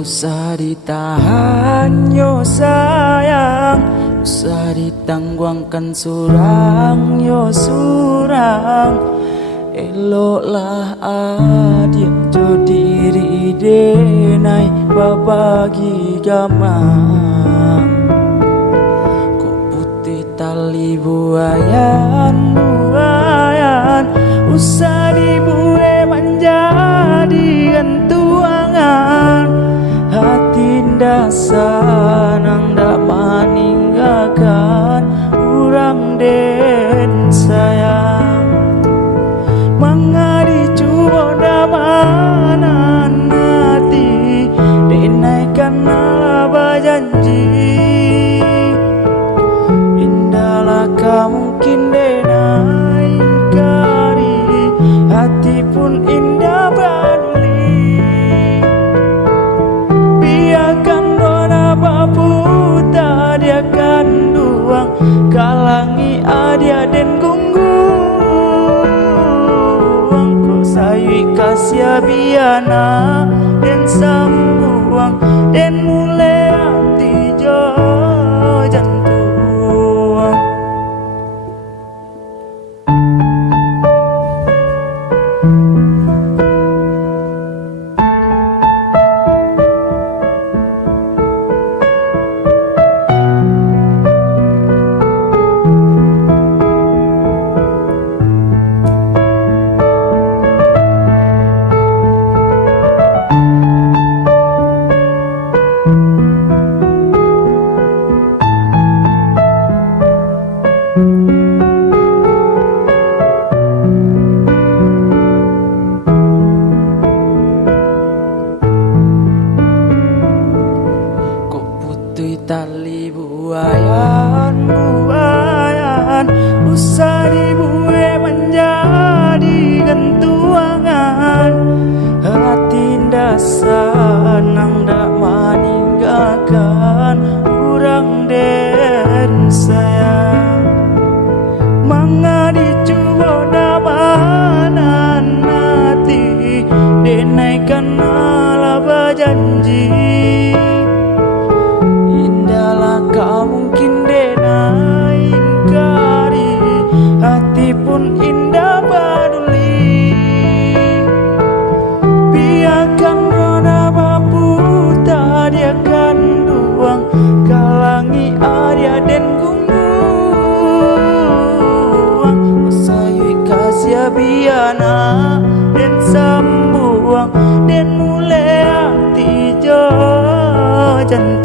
Usah ditahan yo sayang, usah ditangguangkan surang yo surang. Eloklah adia jo diri denai babagi gamang. Kok putih tali buayan buayan, usah dibuai menjadikan tuangan. Hati dasar nang dak meninggalkan urang den sayang. Mangadi cuba damanan hati dinaikkan alaba janji. Indahlah kau mungkin denai kari, hati pun indah baduli. Biarkan roda baputa dia kan duang, kalangi adia den gunggung. Sayui kasih biana den sambuang, den mulai hati jo jantung. Tali buayan buayan, usah dibuai menjadikan tuangan. Hati dasar nang dak meninggalkan urang den sayang. Mangadi cuba damanan hati dinaikkan alaba janji. Kau mungkin denai ingkari, hati pun indah baduli. Biarkan roda baputa dia kan duang, kalangi adia den gunggung. Sayui kasih biana den sambuang, den mulai hati jo jantung.